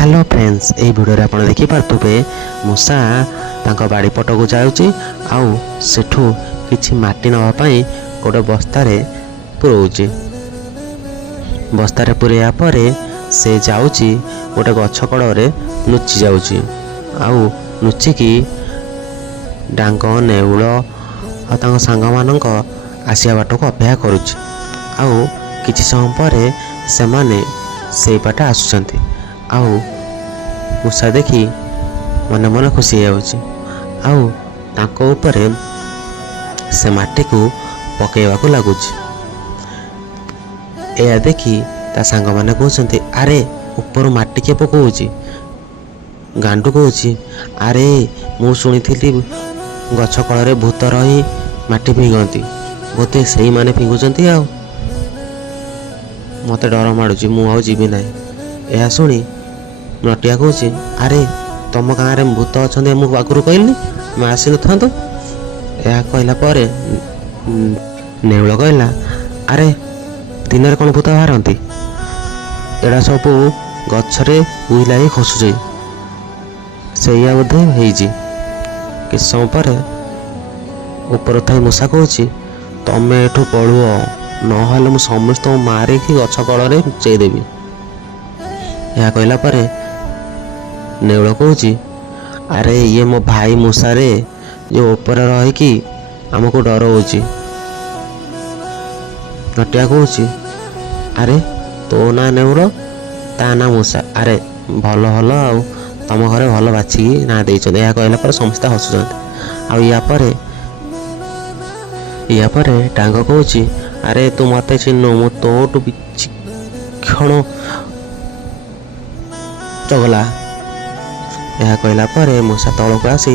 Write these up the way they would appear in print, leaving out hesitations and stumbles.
Hello friends ये video आप देखिपे मूषा बाड़ी पटक जाऊँगी आउ सेठू किछि माटी नापी गोटे बस्तार पुरोची बस्तार पुरैया पर से जाऊँगी गोटे गछ कड़े लुचि जाऊँगी आउ लुचिकी डांग नेउल आ सांग मानक आसिया बाट को अपेक्षा करुच्ची आउ किछि समय पर से माने से बाटे आसुचंती आउ मूषा देखी मन मन खुशी आउ ताको ऊपर से माटी को पकेवाकू लगुच या देखी ता सांग माने कहते अरे ऊपर माटी के पकाउची गांडू कहूँ अरे मु शुणी गछ कल भूत रही माटी फिंगती बोते से माने फिंगुचंती आ मत डर माड़ुची मु जीवी ना यह शुणी नटिया कहूँ अरे तुम गाँव में भूत अच्छा मुझे आगुरी कहली मैं आसी न था यह कहला नेउल कहला अरे दिन में कौन भूत बाहरती एड़ा सब गचरे उइला ही खसुचे से बोधे कि समय पर ऊपर थी मूषा कहूँ तमें एठू पलुओ ना मु समस्त मारिकी गछ कल चेदेवी यह कहला नेउल कहूँ अरे ये मो भाई मूषा रे जो ऊपर रहीकि आमको डर हो नटिया कहूँ अरे तो ना नेउल ता ना मूषा अरे भल भल आ तुम घर भल बाछिकी ना दे यह कहला समस्ते हसुच्च या टांग कहूँ अरे तू मत चिन्ह मु तोटू क्षण चगला यह कहला मूषा तौक आसी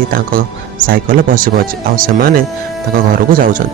साइकेल बसी पड़े आ से घर को जाऊँ।